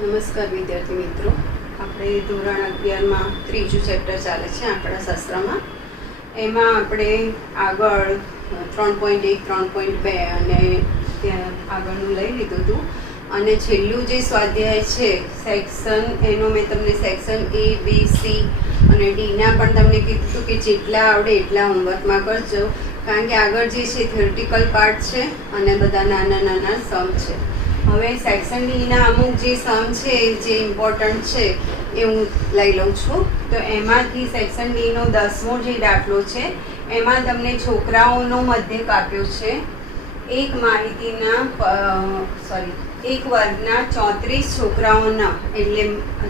નમસ્કાર વિદ્યાર્થી મિત્રો, આપણે ધોરણ 11 માં ત્રીજું ચેપ્ટર ચાલે છે આંકડાશાસ્ત્રમાં. એમાં આપણે આગળ 3.1 3.2 અને ત્યાં આગળનું લઈ લીધું હતું. અને છેલ્લું જે સ્વાધ્યાય છે સેક્શન, એનો મેં તમને સેક્શન A, B, C અને Dના પણ તમને કીધું હતું કે જેટલા આવડે એટલા હોમવર્કમાં કરજો, કારણ કે આગળ જે છે થિયોરિટિકલ પાર્ટ છે અને બધા નાના નાના સમ છે. હવે સેક્શન ડીના અમુક જે સમ છે જે ઇમ્પોર્ટન્ટ છે એ હું લઈ લઉં છું. તો એમાંથી સેક્શન ડીનો 10મો જે દાખલો છે એમાં તમને છોકરાઓનો મધ્યક આપ્યો છે. એક વર્ગના 34 છોકરાઓના, એટલે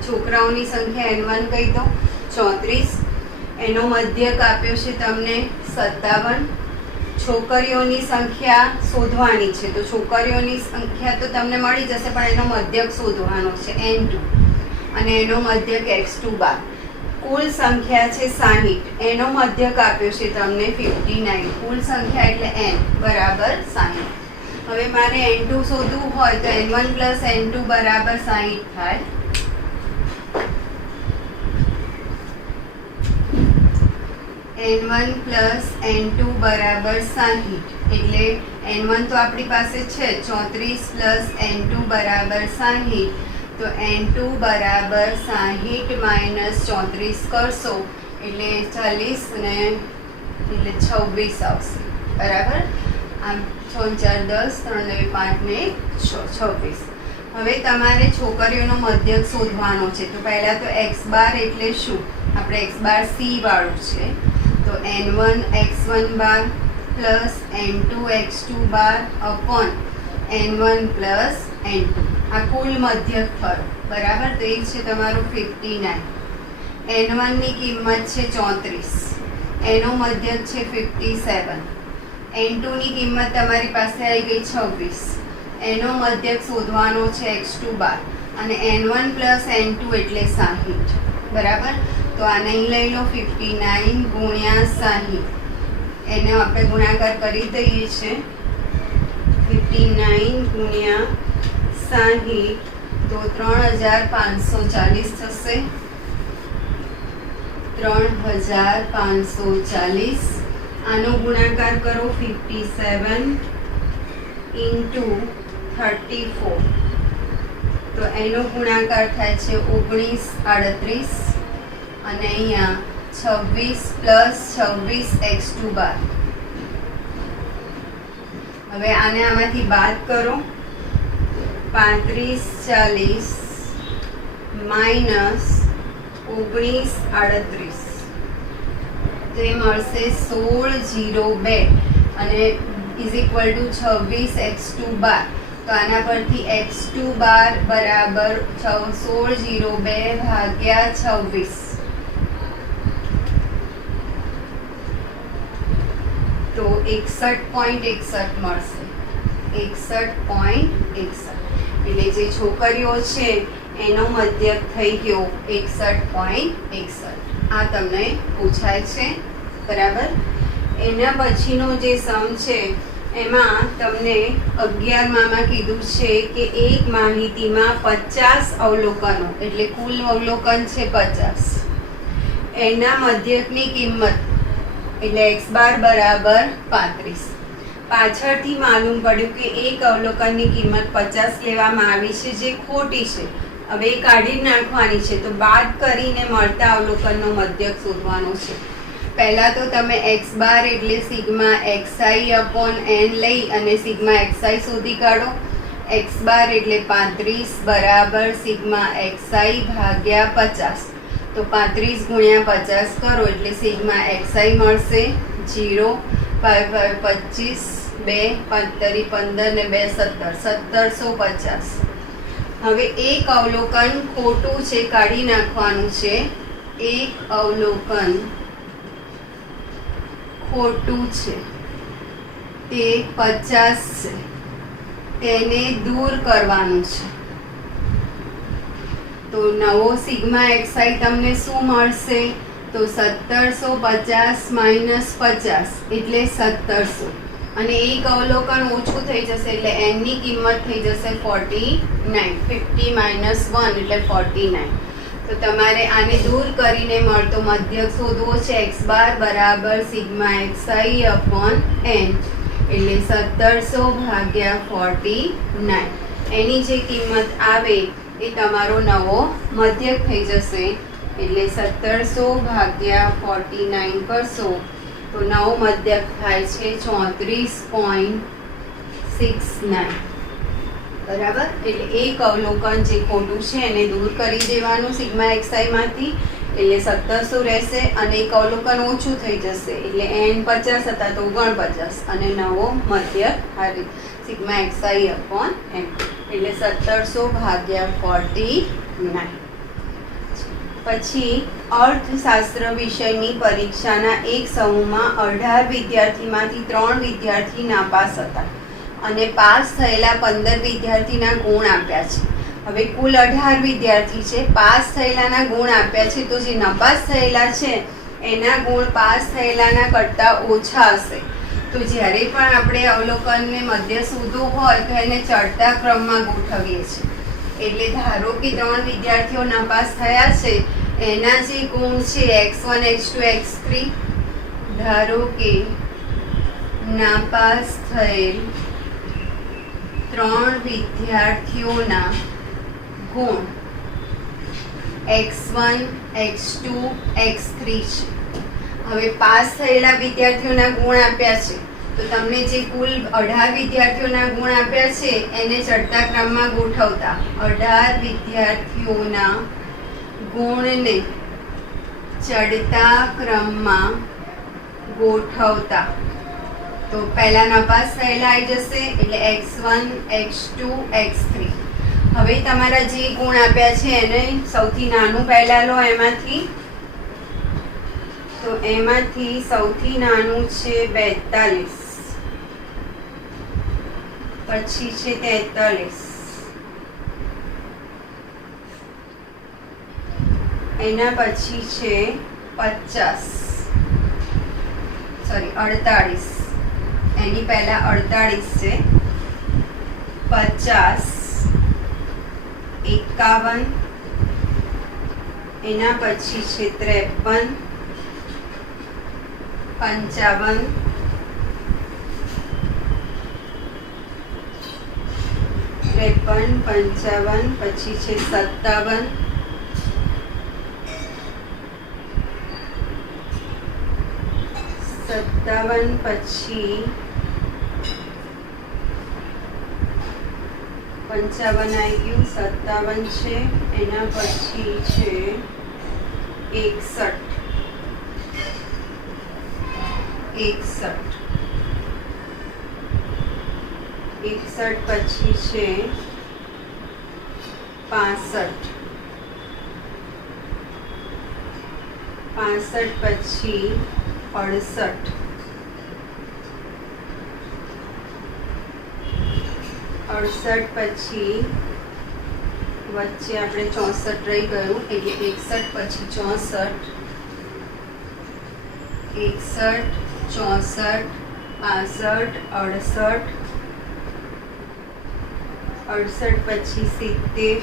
છોકરાઓની સંખ્યા N1 કહી દો 34, એનો મધ્યક આપ્યો છે તમને 57. છોકરીઓની સંખ્યા શોધવાની છે, તો છોકરીઓની સંખ્યા તો તમને મળી જશે, પણ એનો મધ્યક શોધવાનો છે N2 અને એનો મધ્યક x2 બાર. કુલ સંખ્યા છે 60, એનો મધ્યક આપ્યો છે તમને 59. કુલ સંખ્યા એટલે n બરાબર 60. હવે મારે N2 શોધવું હોય તો N1 પ્લસ N2 બરાબર 60 થાય. N1 પ્લસ N2 બરાબર 60, એટલે N1 તો આપણી પાસે છે 34 પ્લસ N2 બરાબર 60, તો N2 બરાબર 60 માઇનસ 34 કરશો એટલે 40 ને એટલે 26 આવશે. બરાબર. આમ 6 4 10, 3 9 5 ને 26. હવે તમારે છોકરીઓનો મધ્યક શોધવાનો છે. તો પહેલાં તો x બાર એટલે શું? આપણે x બાર c વાળું છે, તો N1 x1 બાર પ્લસ N2 x2 બાર અપોન N1 પ્લસ N2. આ કુલ મધ્યક થયો. બરાબર. તો એ છે તમારું 59. N1 ની કિંમત છે 34, એનો મધ્યક છે 57. N2 ની કિંમત તમારી પાસે આવી ગઈ 26, એનો મધ્યક શોધવાનો છે x2 બાર, અને N1 પ્લસ N2 એટલે 60. બરાબર. તો આ નહીં લઈ લો 59 ગુણ્યા 60, એને આપણે ગુણાકાર કરી દઈએ છીએ. 59 ગુણ્યા 60 તો 3540 થશે. 3540. આનો ગુણાકાર કરો 57 ઇન્ટુ 34, તો એનો ગુણાકાર થાય છે 1938, અને અહીંયા 26 પ્લસ 26 x2 બાર. હવે આને આમાંથી બાદ કરો. 3540 માઇનસ 1938, તો એ મળશે 1602 અને ઇઝ ઇક્વલ ટુ 26 x2 બાર. તો આના પરથી x2 બાર બરાબર 1602 ભાગ્યા 26, તો 61.61 મળશે. 61.61, એટલે જે છોકરીઓ છે એનો મધ્યક થઈ ગયો 61.61. આ તમને પૂછાય છે. બરાબર. એના પછીનો જે સમ છે એમાં તમને 11માં કીધું છે કે એક માહિતીમાં 50 અવલોકનો, એટલે કુલ અવલોકન છે 50, એના મધ્યકની કિંમત એટલે x બાર બરાબર 35. પાછળથી માલુમ પડ્યું કે એક અવલોકનની કિંમત 50 લેવામાં આવી છે જે ખોટી છે. હવે એ કાઢી નાખવાની છે, તો બાદ કરીને મળતા અવલોકનનો મધ્યક શોધવાનો છે. પહેલાં તો તમે x બાર એટલે સિગ્મા xi અપોન n લઈ અને સિગ્મા xi શોધી કાઢો. x બાર એટલે 35 બરાબર સિગ્મા xi ભાગ્યા 50, તો 35 ગુણ્યા 50 કરો એટલે સિગ્મા xi મળશે 0. 5 5 25, 2 15 ને 2 17, 1750. હવે એક અવલોકન ખોટું છે, કાઢી નાખવાનું છે. એક અવલોકન ખોટું છે તે 50 છે, તેને દૂર કરવાનું છે. તો નવો સિગ્મા xi તમને શું મળશે? તો 1750 માઇનસ 50 એટલે 1700. અને એક અવલોકન ઓછું થઈ જશે એટલે n ની કિંમત થઈ જશે 49. 50 માઇનસ 1 એટલે 49. તો તમારે આને દૂર કરીને મળતો મધ્યક શોધવો છે. x બાર બરાબર સિગ્મા xi અપોન n એટલે 1700 ભાગ્યા 49. એની જે કિંમત આવે એ તમારો નવો મધ્યક થઈ જશે. એટલે 1700 ભાગ્યા 49 કરશો તો નવો મધ્યક થાય છે 34.69. બરાબર. એટલે એક અવલોકન જે ખોટું છે એને દૂર કરી દેવાનું સિગ્મા xi માંથી એટલે 1700 રહેશે અને એક અવલોકન ઓછું થઈ જશે એટલે n 50 હતા તો 49 અને નવો મધ્યક આવી સિગ્મા xi અપોન n એટલે 1700 ભાગ્યા 49. પછી અર્થશાસ્ત્ર વિષયની પરીક્ષાના એક સમૂહમાં 18 વિદ્યાર્થીમાંથી 3 વિદ્યાર્થી નાપાસ હતા અને પાસ થયેલા 15 વિદ્યાર્થીના ગુણ આપ્યા છે. હવે કુલ 18 વિદ્યાર્થી છે, પાસ થયેલાના ગુણ આપ્યા છે, તો જે નાપાસ થયેલા છે એના ગુણ પાસ થયેલાના કરતાં ઓછા હશે. તો જ્યારે પણ આપણે અવલોકનને મધ્ય શોધવું હોય તો એને ચડતા ક્રમમાં ગોઠવીએ છીએ. એટલે ધારો કે 3 વિદ્યાર્થીઓ નાપાસ થયા છે, એના જે ગુણ છે x1 x2 x3, ધારો કે નાપાસ થયેલ 3 વિદ્યાર્થીઓના ગુણ x1 x2 x3 છે. હવે પાસ થયેલા વિદ્યાર્થીઓના ગુણ આપ્યા છે તો તમને જે કુલ 18 વિદ્યાર્થીઓના ગુણ આપ્યા છે એને ચડતા ક્રમમાં ગોઠવતા 18 વિદ્યાર્થીઓના ગુણને ચડતા ક્રમમાં ગોઠવતા તો પહેલા નાપાસ થયેલા આવી જશે એટલે x1 x2 x3. હવે તમારા જે ગુણ આપ્યા છે એને સૌથી નાનું પહેલા લો એમાંથી. તો એમાંથી સૌથી નાનું છે 42, પછી છે 43, એના પછી છે 48, એની પહેલા 48 છે, 50, 51, એના પછી છે 53, 55, 55, પછી છે 57, 57 પછી 55 આવી ગયું, 57 છે, એના પછી છે 61, 61 પછી છે 65, 65 પછી 68, 68 પછી વચ્ચે આપણે 64 રહી ગયું એટલે 61 પછી 64, 61, 64, 65, 68, 68 પછી 70,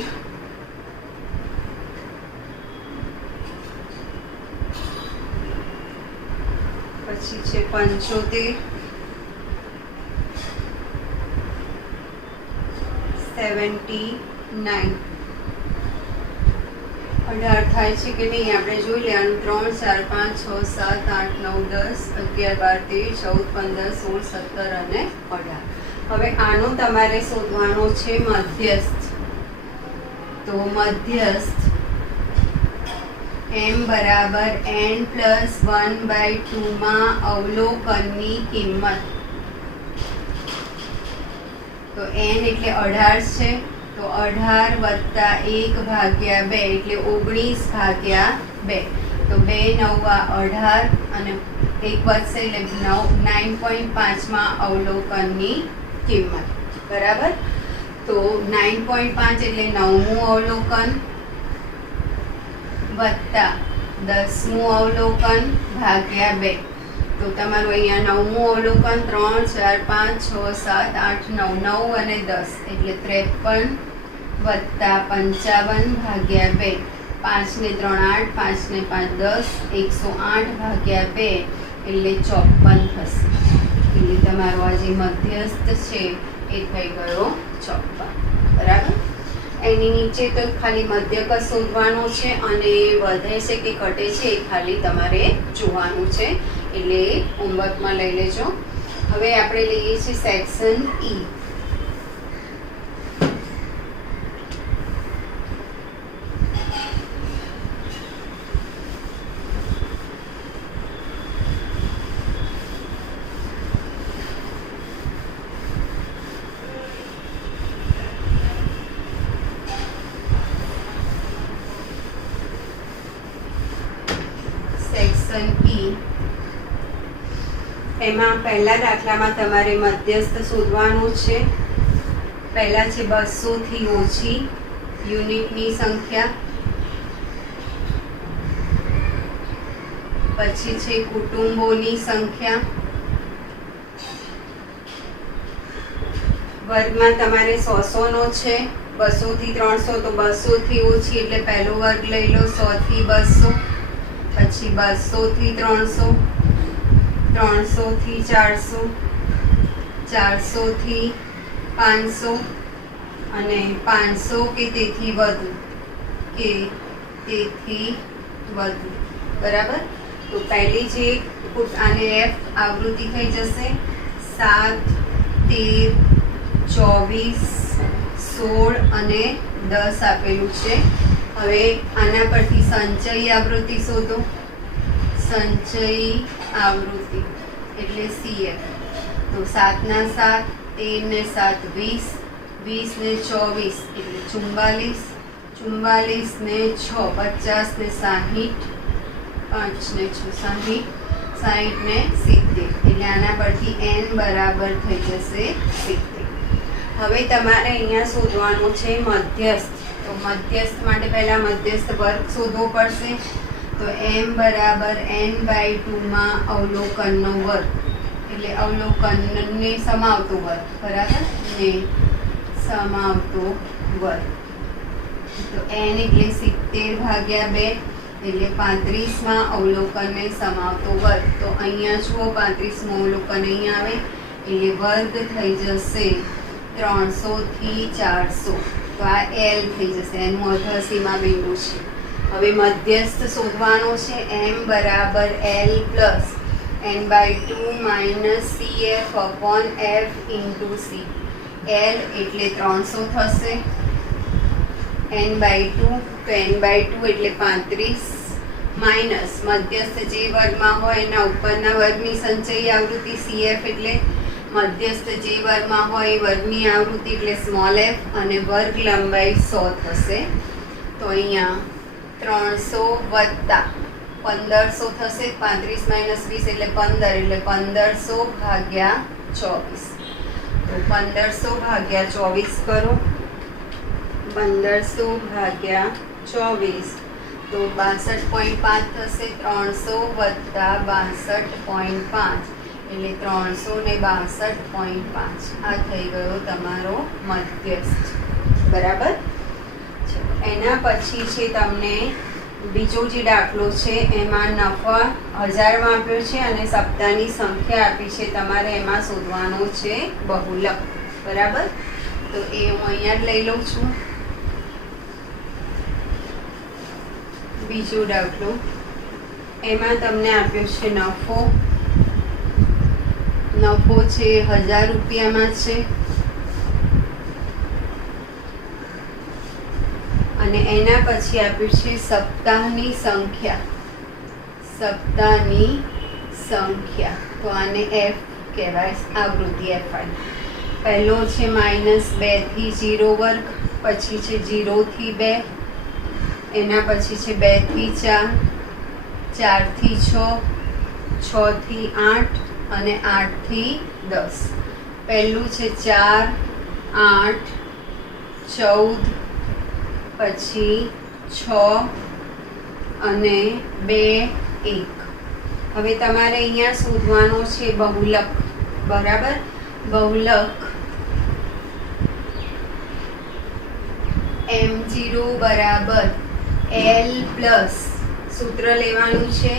પછી છે 75, 79. 18 થાય છે કે નહીં આપણે જોઈ લેવાનું. 3, 4, 5, 6, 7, 8, 9, 10, 11, 12, 13, 14, 15, 16, 17 અને 18. હવે આનો તમારે શોધવાનો છે મધ્યસ્થ. તો મધ્યસ્થ m બરાબર n પ્લસ 1/2 માં અવલોકનની કિંમત. તો n એટલે 18 છે, તો 18 વત્તા 1 ભાગ્યા 2 એટલે 19 ભાગ્યા 2. તો 2 9 18 અને 1 વધશે એટલે 9.5 માં અવલોકનની કિંમત. બરાબર. તો 9.5 એટલે 9મું અવલોકન વત્તા 10મું અવલોકન ભાગ્યા 2. તો તમારું અહીંયા નવમું અવલોકન 3, 4, 5, 6, 7, 8, 9, 9 અને 10 એટલે 53 વત્તા 55 ભાગ્યા 2, 5 ને 3 8, 5 ને 5 10, 108 ભાગ્યા 2 એટલે 54 થશે. એટલે તમારો આ જે મધ્યસ્થ છે એ થઈ ગયો 54. બરાબર. એની નીચે તો ખાલી મધ્યક શોધવાનું છે અને વધે છે કે ઘટે છે એ ખાલી તમારે જોવાનું છે. એટલે હોમવર્કમાં લઈ લેજો. હવે આપણે લઈએ છીએ સેક્શન ઈ. એમાં પહેલા દાખલામાં તમારે મધ્યસ્થ શોધવાનું છે. પહેલા છે 200 થી ઓછી યુનિટની સંખ્યા, પછી છે કુટુંબોની સંખ્યા, વર્ગમાં તમારે 100 નો છે. 200 થી 300 તો 200 થી ઓછી એટલે પહેલો વર્ગ લઈ લો, 100 થી 200, પછી 200 થી 300, 300 થી 400, 400 થી 500 અને 500 કે તેથી વધુ, બરાબર. તો પહેલી જે આને એફ આવૃત્તિ થઈ જશે. 7, 13, 24, 16 અને 10 આપેલું છે. હવે આના પરથી સંચયી આવૃત્તિ શોધો. સંચયી આવૃત્તિ એટલે CF. તો 7 ના 7, 13 ને 7 20, 20 ને 24 એટલે 44, 44 ને 6 50 ને 60, 5 ને 6 60, 60 ને 70 એટલે આના પરથી n બરાબર થઈ જશે 70. હવે તમારે અહીંયા શોધવાનું છે મધ્યસ્થ. તો મધ્યસ્થ માટે પહેલા મધ્યસ્થ વર્ગ શોધવો પડશે. તો m બરાબર n/2 માં અવલોકનનો વર્ગ એટલે અવલોકનને સમાવતો વર્ગ, બરાબર, ને સમાવતો વર્ગ. તો n એટલે 70 ભાગ્યા 2 એટલે 35 માં અવલોકનને સમાવતો વર્ગ. તો અહીંયા જુઓ 35 માં અવલોકન અહીંયા આવે એટલે વર્ગ થઈ જશે 300 થી 400. તો આ L થઈ જશે, એનું અર્ધસીમા બિંદુ છે. હવે મધ્યસ્થ શોધવાનો છે. m બરાબર L plus n/2 minus CF upon F into C. L એટલે 300 થશે, n/2 તો n/2 એટલે 35 માઇનસ મધ્યસ્થ જે વર્ગમાં હોય એના ઉપરના વર્ગની સંચયી આવૃત્તિ CF એટલે મધ્યસ્થ જે વર્ગમાં હોય એ વર્ગની આવૃત્તિ એટલે સ્મોલ f અને વર્ગ લંબાઈ 100 થશે. તો અહીંયા 300 વત્તા 1500 થશે. 35 માઇનસ 20 એટલે 15 એટલે 1500 ભાગ્યા 24. તો 1500 ભાગ્યા 24 કરો. 1500 ભાગ્યા 24 તો 62.5 થશે. 300 વત્તા 62.5 એટલે 362.5. આ થઈ ગયો તમારો મધ્યસ્થ, બરાબર. એના પછી છે તમને બીજો જે દાખલો છે એમાં નફા 1000 માં આપ્યો છે અને સપ્તાહની સંખ્યા આપી છે. તમારે એમાં શોધવાનો છે બહુલક, બરાબર. તો એ હું અહીંયા જ લઈ લઉં છું. બીજો દાખલો એમાં તમને આપ્યો છે નફો છે 1000 રૂપિયામાં છે અને એના પછી આપ્યું છે સપ્તાહની સંખ્યા. તો આને F કહેવાય, આવૃત્તિ FI. પહેલો છે -2 થી 0 વર્ગ, પછી છે 0 થી 2, એના પછી છે 2 થી 4, 4 થી 6, 6 થી 8 અને 8 થી 10. પહેલું છે 4, 8, 14, પછી 6 અને 2, 1. હવે તમારે અહીંયા શોધવાનો છે બહુલક, બરાબર. બહુલક m0 બરાબર l પ્લસ સૂત્ર લેવાનું છે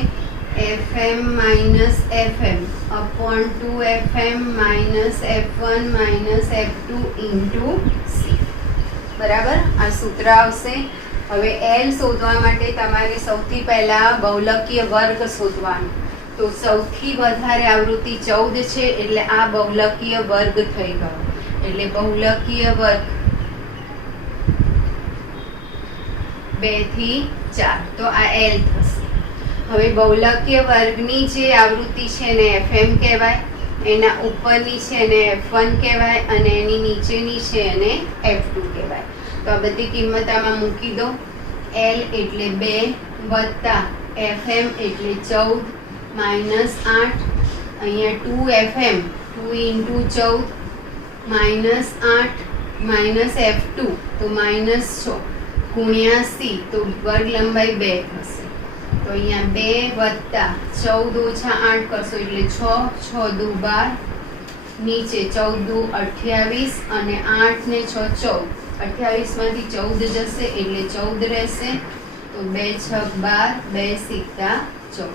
fm minus fm upon 2fm minus f1 minus f2 into c, બરાબર. આ સૂત્ર આવશે. હવે l શોધવા માટે તમારે સૌથી પહેલાં બહુલકીય વર્ગ શોધવાનો. તો સૌથી વધારે આવૃત્તિ 14 છે એટલે આ બહુલકીય વર્ગ થઈ ગયો. એટલે બહુલકીય વર્ગ 2 થી 4, તો આ l થશે. હવે બહુલકીય વર્ગની જે આવૃત્તિ છે એને fm કહેવાય, એના ઉપરની છે એને f1 કહેવાય અને એની નીચેની છે એને f2 કહેવાય. તો આ બધી કિંમત આમાં મૂકી દો. l એટલે 2 વત્તા fm એટલે 14 માઇનસ 8, અહીંયા 2fm 2 into 14 minus 8 minus f2 તો માઇનસ 6 ગુણ્યા c, તો વર્ગ લંબાઈ 2 થશે. તો અહીંયા 2 વત્તા 14 ઓછા 8 કરશો એટલે 6, 6 દુ 12, નીચે 14 દુ 28 અને 8 ને 6 14, 28 માંથી 14 જશે એટલે 14 રહેશે. તો 2 6 12, 2 સિક્કા 14,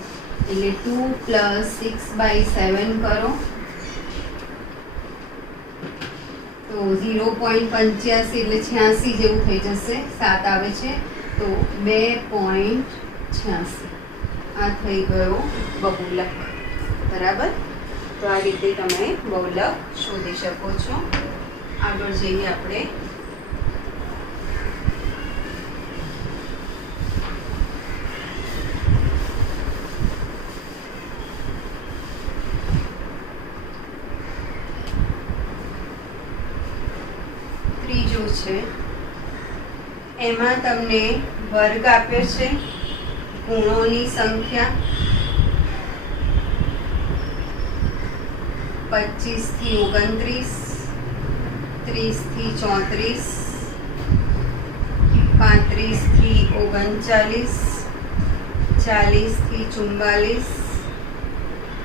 એટલે 2 પ્લસ 6/7 કરો તો 0.85 એટલે 86 જેવું થઈ જશે. 7 આવે છે તો 2.86 આ થઈ ગયો બહુલક, બરાબર. તો આ રીતે તમે બહુલક શોધી શકો છો. આગળ જઈએ આપણે. ત્રીજું છે, એમાં તમને વર્ગ આપ્યો છે, ગુણોની સંખ્યા 25 થી 29, 30 થી 34, 35 થી 39, 40 થી 44,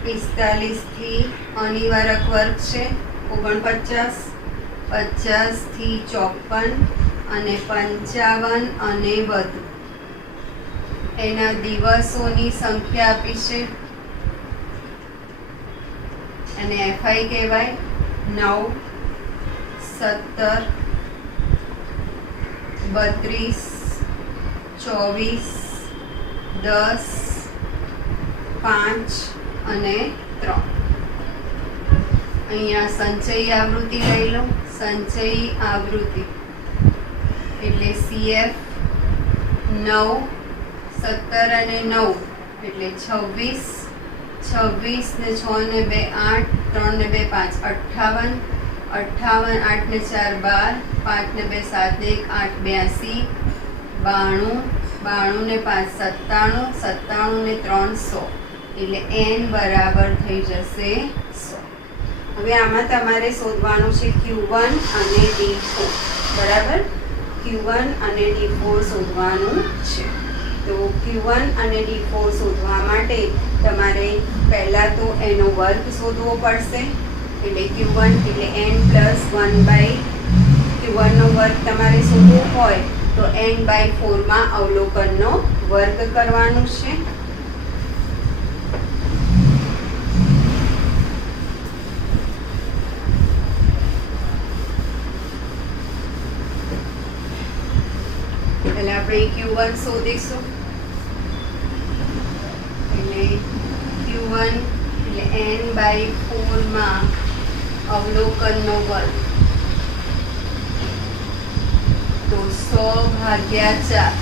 45 થી અનિવારક વર્ગ છે 49, 50 થી 54 અને 55 અને વધુ. એના દિવસોની સંખ્યા આપી છે અને FI કહેવાય. 9, 17, 32, 24, 10, 5 અને 3. અહીંયા સંચયી આવૃત્તિ લઈ લો. સંચયી આવૃત્તિ એટલે CF 9, 17 અને 9 એટલે 26, 26 ને 6 ને 2 8, 3 ને 2 5 58, 58 8 ને 4 12, 5 ને 2 7 ને 1 8 82, 92, 92 ને 5 97, 97 ને 3 100 એટલે n બરાબર થઈ જશે 100. હવે આમાં તમારે શોધવાનું છે Q1 અને D4, બરાબર. Q1 અને D4 શોધવાનું છે. તો Q1 અને D4 શોધવા માટે તમારે પહેલાં તો એનો વર્ગ શોધવો પડશે. એટલે Q1 એટલે n પ્લસ 1/Q1 નો વર્ગ તમારે શોધવો હોય તો n/4 માં અવલોકનનો વર્ગ કરવાનું છે. એટલે આપણે Q1 શોધીશું. એટલે Q1 એટલે n/4 માં અવલોકનનો વર્ગ તો 100/4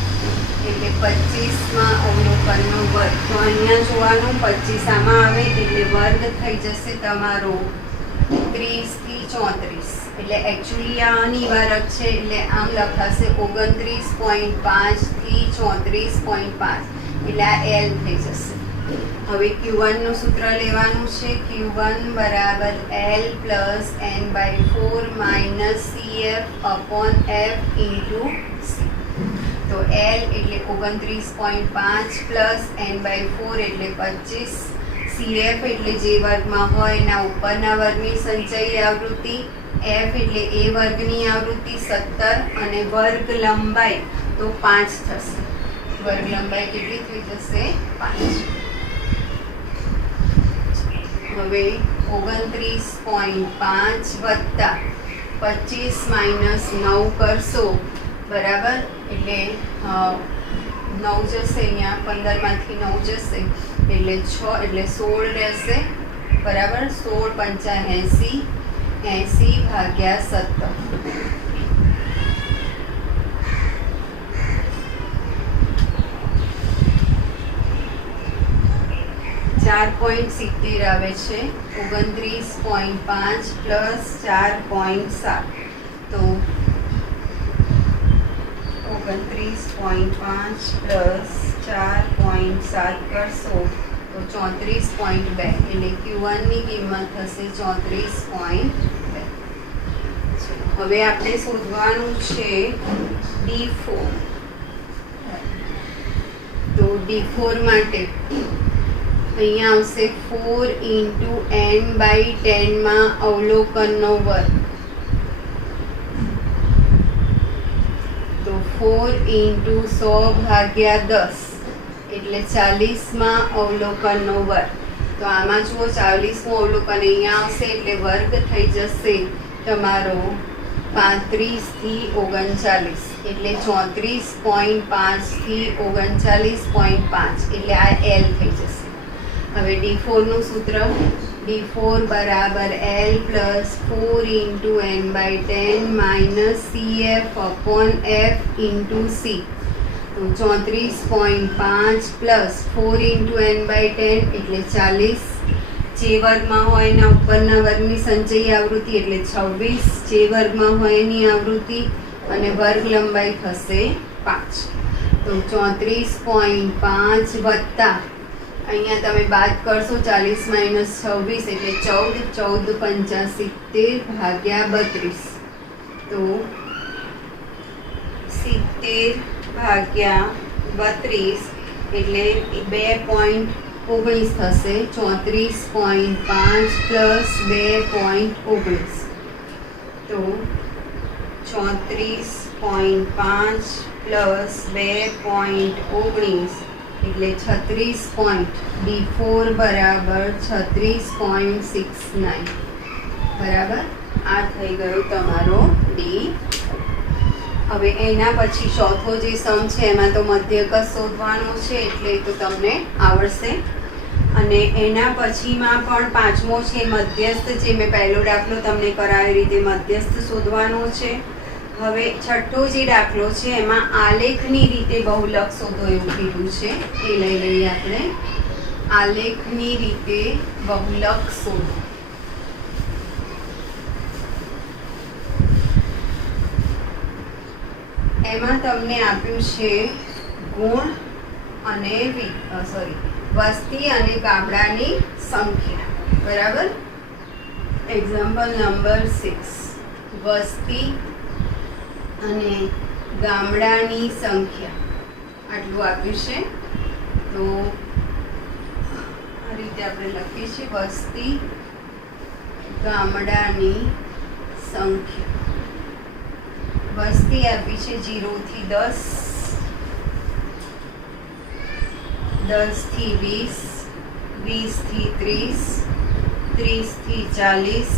એટલે 25 માં અવલોકનનો વર્ગ. તો અહીંયા જોવાનું 25 આમાં આવે એટલે વર્ગ થઈ જશે તમારો 30 થી 34. એટલે એકચ્યુઅલી આ અનિવારક છે એટલે આમ લખાશે 29.5 થી 34.5 એટલે આ L થઈ જશે. હવે Q1 નું સૂત્ર લેવાનું છે. Q1 બરાબર L plus n/4 minus CF upon F into C. તો L એટલે 29.5 પ્લસ n/4 એટલે 25 CF એટલે જે વર્ગમાં હોય એના ઉપરના વર્ગની સંચયી આવૃત્તિ, F એટલે એ વર્ગની આવૃત્તિ 17 અને વર્ગ લંબાઈ તો 5 થશે. વર્ગ લંબાઈ કેટલી થઈ જશે? 5. હવે 29.5 વત્તા 25 માઇનસ 9 કરશો બરાબર, એટલે 9 જશે, અહીંયા 15 માંથી 9 જશે એટલે 6 એટલે 16 રહેશે બરાબર. 16 પંચા 80, 80 ભાગ્યા 17. 4.70 આવે છે. 29.5 પ્લસ 4.7 તો 29.5 પ્લસ 4.7 કરશો તો 34.2 એટલે Q1 ની કિંમત થશે 34.2. હવે આપણે શોધવાનું છે D4. તો D4 માટે અહીંયા આવશે 4 × n/10 માં અવલોકનનો વર્ગ. તો 4 × 100 ભાગ્યા 10 એટલે 40 માં અવલોકનનો વર્ગ. તો આમાં જુઓ 40મું અવલોકન અહીંયા આવશે એટલે વર્ગ થઈ જશે તમારો 35 થી 39 એટલે 34.5 થી 39.5 એટલે આ L થઈ જશે. હવે D4 નું સૂત્ર D4 બરાબર L plus 4 × n/10 minus CF upon F × C. તો 34.5 પ્લસ 4 × n/10 એટલે 40. જે વર્ગમાં હોય એના ઉપરના વર્ગની સંચયી આવૃત્તિ એટલે 26. જે વર્ગમાં હોય એની આવૃત્તિ અને વર્ગ લંબાઈ થશે 5. તો 34.5 વત્તા અહીંયા તમે બાદ કરશો 40 માઇનસ 26 એટલે 14. 14 પંચા 70 ભાગ્યા 32 તો 70 ભાગ્યા 32 એટલે 2.19 થશે. 34.5 પ્લસ 2.19 તો 34.5 પ્લસ 2.19 એટલે 36. D4 બરાબર 36.69 બરાબર. આ થઈ ગયો તમારો D. હવે એના પછી ચોથો જે સમ છે એમાં તો મધ્યક શોધવાનો છે એટલે તો તમને આવડશે. અને એના પછીમાં પણ પાંચમો છે મધ્યસ્થ, જે મેં પહેલો દાખલો તમને કરાવી રીતે મધ્યસ્થ શોધવાનો છે. હવે છઠ્ઠો જે દાખલો છે એમાં આલેખની રીતે બહુલક શોધો એવું કીધું છે, એ લઈ લઈએ આપણે. આલેખની રીતે બહુલક શોધો. એમાં તમને આપ્યું છે ગુણ અને વસ્તી અને ગામડાની સંખ્યા બરાબર. એક્ઝામ્પલ નંબર 6 વસ્તી અને ગામડાની સંખ્યા આટલું આપ્યું છે. તો આ રીતે આપણે લખીએ છીએ વસ્તી ગામડાની સંખ્યા. વસ્તી આપી છે 0 થી 10, 10 થી 20, 20 થી 30, 30 થી 40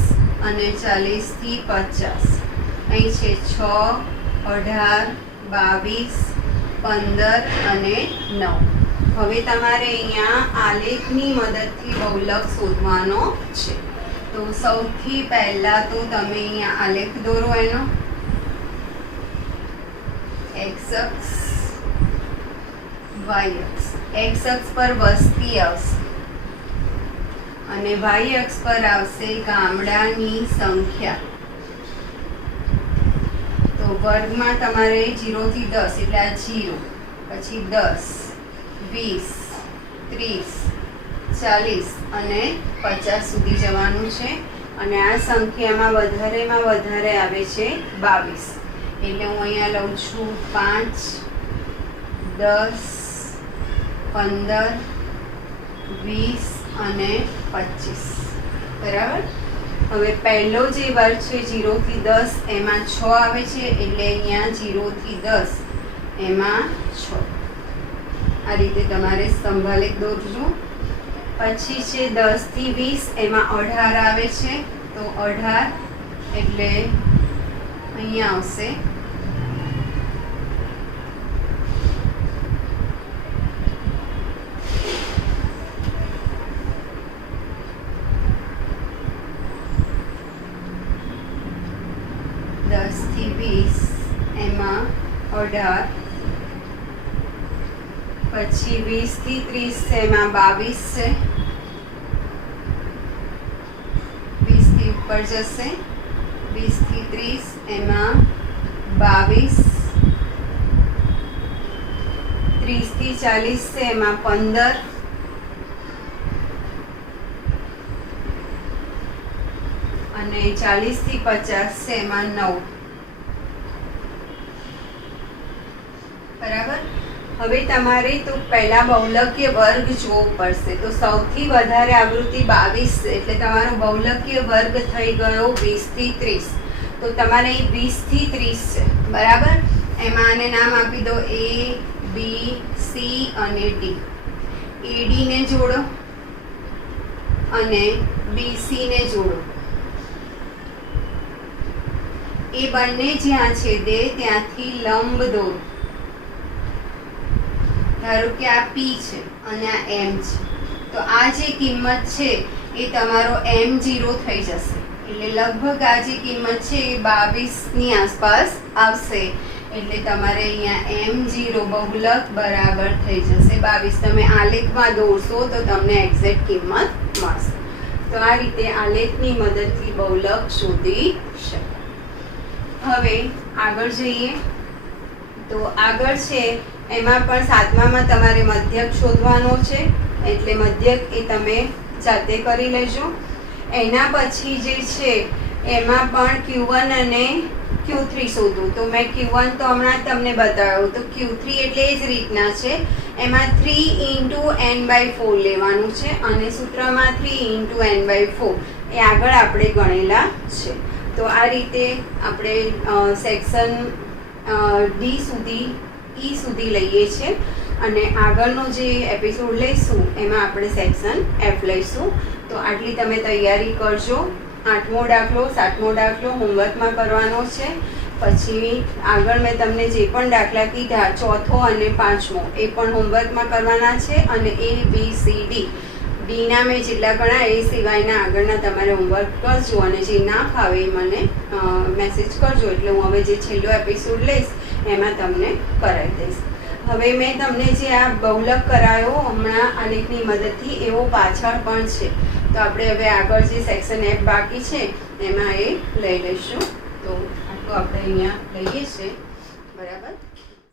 અને 40 થી 50. અહીં છે 6, 18, 22, 15 અને 9. હવે તમારે અહીંયા આલેખની મદદથી બહુલક શોધવાનો છે. તો સૌથી પહેલા તો તમે અહીંયા આલેખ દોરો એનો. x અક્ષ y અક્ષ. x અક્ષ પર વસ્તી આવશે અને y અક્ષ પર આવશે ગામડાની સંખ્યા. તો વર્ગમાં તમારે 0 થી 10 એટલે આ 0, પછી 10, 20, 30, 40 અને 50 સુધી જવાનું છે. અને આ સંખ્યામાં વધારેમાં વધારે આવે છે 22. એટલે હું અહીંયા લઉં છું 5, 10, 15, 20 અને 25. બરાબર. હવે પહેલો જે વર્ગ છે 0 થી 10 એમાં 6 આવે છે, એટલે અહીંયા 0 થી 10 એમાં 6. આ રીતે તમારે સ્તંભાલેખ દોરજો. પછી છે 10 થી 20 એમાં 18 આવે છે, તો 18 એટલે અહીંયા આવશે 10 થી 20 એમાં 18. પછી 20 થી 30 એમાં 22 છે. 20 થી ઉપર જશે, 20 થી 30 એમાં 22. 30 થી 40 છે એમાં 15. અને 40 થી 50 છે એમાં 9. બરાબર. હવે તમારે તો પહેલા બહુલકીય વર્ગ જોવો પડશે. તો સૌથી વધારે આવૃત્તિ 22 છે, એટલે તમારો બહુલકીય વર્ગ થઈ ગયો 20 થી 30. તો તમારે 20 થી 30 છે. બરાબર. એમાં આને નામ આપી દો A, B, C અને D. AD ને જોડો અને BC ને જોડો. એ બંને જ્યાં છેદે ત્યાંથી લંબ દોરો. ધારો કે આ P છે અને આ M છે, તો આ જે કિંમત છે એ તમારો M0 થઈ જશે. એટલે લગભગ આ જે કિંમત છે એ 22 ની આસપાસ આવશે. એટલે તમારે અહીંયા M0 બહુલક બરાબર થઈ જશે 22. તમે આલેખમાં દોરશો તો તમને એક્ઝેક્ટ કિંમત મળશે. તો આ રીતે આલેખની મદદથી બહુલક શોધી શકાય. હવે આગળ જઈએ. તો આગળ છે એમાં પણ 7મામાં તમારે મધ્યક શોધવાનો છે, એટલે મધ્યક એ તમે જાતે કરી લેજો. એના પછી જે છે એમાં પણ Q1 અને Q3 શોધવું. તો મેં Q1 તો હમણાં તમને બતાવ્યું, તો Q3 એટલે એ જ રીતના છે. એમાં 3 × n/4 લેવાનું છે અને સૂત્રમાં 3 × n/4 એ આગળ આપણે ગણેલા છે. તો આ રીતે આપણે સેક્શન D સુધી E સુધી લઈએ છીએ અને આગળનો જે એપિસોડ લઈશું એમાં આપણે સેક્શન F લઈશું. તો આટલી તમે તૈયારી કરજો. 8મો દાખલો 7મો દાખલો હોમવર્કમાં કરવાનો છે. પછી આગળ મેં તમને જે પણ દાખલા કીધા 4થો અને 5મો એ પણ હોમવર્કમાં કરવાના છે. અને A, B, C, D ડીના મેં જેટલા ગણા એ સિવાયના આગળના તમારે હોમવર્ક કરજો અને જે ના ફાવે એ મને મેસેજ કરજો. એટલે હું હવે જે છેલ્લો એપિસોડ લઈશ એમાં તમને કરાવી દઈશ. હવે મેં તમને જે આ બહુલક કરાયો હમણાં આલેખની મદદથી એવો પાછળ પણ છે. તો આપણે હવે આગળ જે સેક્શન F બાકી છે એમાં એ લઈ લઈશું. તો આટલું આપણે અહીંયા લઈએ છીએ. બરાબર.